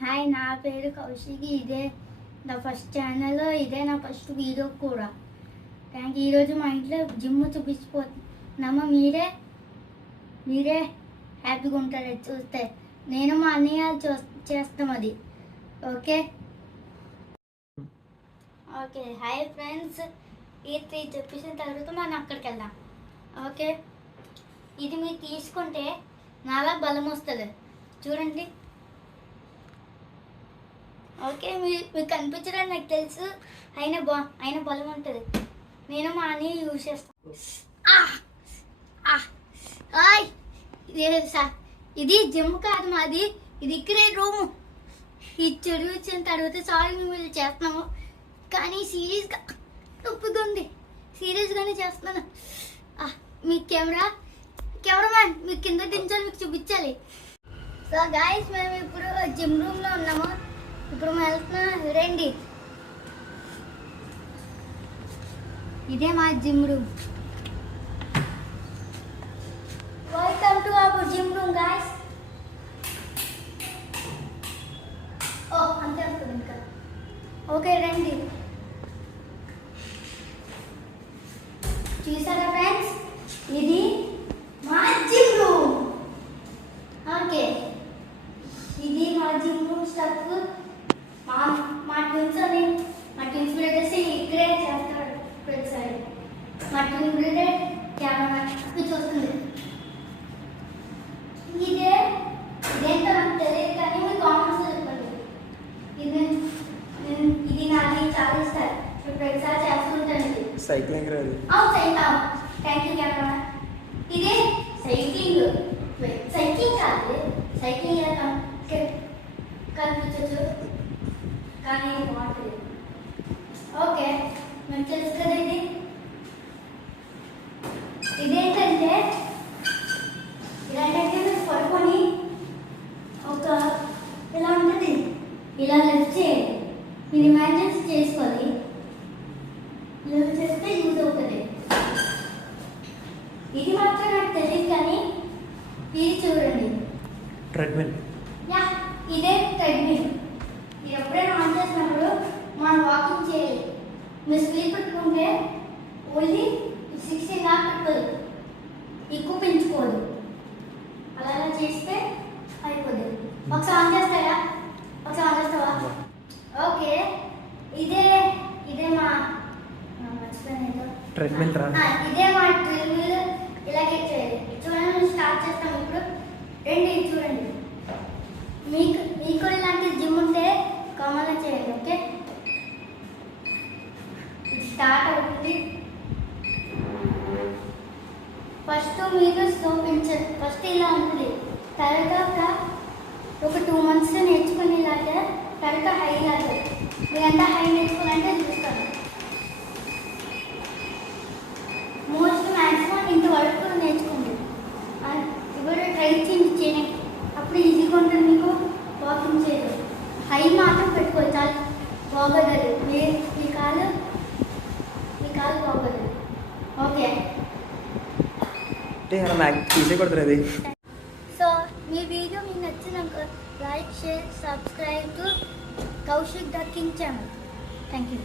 Hi, నా పేరు కౌశికి. ఇదే నా ఫస్ట్ ఛానల్, ఇదే నా ఫస్ట్ వీడియో కూడా. Thank you. ఈరోజు మా ఇంట్లో జిమ్ చూపించిపోతున్నాము. మీరే హ్యాపీగా ఉంటారు చూస్తే. నేను మా అన్నయ్య చేస్తాం అది. Okay okay hi friends. ఇది చెప్పేసిన తర్వాత మనం అక్కడికి వెళ్దాం. ఓకే, ఇది మీరు తీసుకుంటే నాలా బలం వస్తుంది చూడండి. ఓకే, మీకు కనిపించడానికి నాకు తెలుసు, అయినా బలం ఉంటుంది. నేను మా అన్నీ యూజ్ చేస్తాను. ఇది జిమ్ కాదు మాది, ఇది ఇక్కడే రూము. ఇది చెరువు ఇచ్చిన తర్వాత సారీ మేము చేస్తున్నాము, కానీ సీరియస్గా నొప్పుతుంది. సీరియస్గానే చేస్తున్నాను. మీ కెమెరామ్యాన్ మీకు కింద దించాలి, మీకు చూపించాలి. సో గాయస్, మేము ఇప్పుడు జిమ్ రూమ్లో ఉన్నాము. ఇప్పుడు మేము వెళ్తున్నాం, రండి. ఇదే మా gym room. Welcome to our gym room guys. అంతే వస్తుంది ఇంకా. ఓకే రండి. చూసారా ఫ్రెండ్స్, ఇది మా జిమ్ రూమ్. ఓకే, ఇది మా జిమ్ రూమ్ స్టఫ్. మా ట్విన్స్ బ్రదర్స్ ఇక్కడే చేస్తాడు ప్రతిసారి. మా ట్విన్ బ్రదర్ కెమెరా చూస్తుంది. ఇదేంటో నాకు తెలియదు, కానీ మీరు కామెంట్స్లో చెప్పండి. ఇది నాది చాలా ఇష్టం. ప్రతిసారి చేస్తుంటాను. సైక్లింగ్ రాదు. Thank you camera. ఇదే సైక్లింగ్ కాదు, సైక్లింగ్ ఎలా కనిపించచ్చు, కానీ బాగుంటుంది. ఓకే, మీకు తెలుసు కదా. ఇదేంటంటే ఇలాంటి పడుకొని ఇలా ఉంటుంది. ఇలా లెఫ్ట్ చేయాలి, మీరు ఇమాజిన్ చేసుకోవాలి. ఇలా చేస్తే యూజ్ అవుతుంది. ఇది మాత్రం నాకు తెలియదు, కానీ ఇది చూడండి. ట్రెడ్మిల్. ఇదే ట్రెడ్మిల్. ఇది ఎప్పుడైనా ఆన్ చేసినప్పుడు మనం వాకింగ్ చేయాలి. మీరు స్పీడ్ పెట్టుకుంటే ఓన్లీ 16 దాకా పెట్టుకోదు, ఎక్కువ పెంచుకోదు. అలా చేస్తే అయిపోతుంది. ఒకసారి ఆన్ చేస్తాయా? ఒకసారి ఆన్ చేస్తావా? ఓకే, ఇదే మా ట్రెడ్మిల్ రా. ఇదే మా ట్రెడ్మిల్. ఇలాగే చేయాలి. చూడండి, స్టార్ట్ చేస్తాం ఇప్పుడు. రండి చూడండి. మీకు ఇలాంటి జిమ్ ఉంటే కామన్గా చేయండి. ఓకే, స్టార్ట్ అవుతుంది. ఫస్ట్ మీరు చూపించారు. ఫస్ట్ ఇలా ఉంటుంది, తర్వాత ఒక 2 months నేర్చుకునేలాగా, తర్వాత హై లాగా. మీరు ఎంత హై నేర్చుకోవాలంటే చూస్తాను. మోస్ట్ మ్యాక్సిమం ఇంతవరకు నేర్చుకోండి. ఇప్పుడు ట్రై చేయండి, అప్పుడు ఈజీగా ఉంటుంది మీకు వాకింగ్ చేయడం. హై మాత్రం పెట్టుకోవచ్చు, చాలా బాగోదు. మీ కాలు బాగోదు. ఓకే, తీసే కొడుతుంది అది. సో మీ వీడియో మీకు నచ్చినాక like, share, subscribe to Kaushik the king channel. Thank you.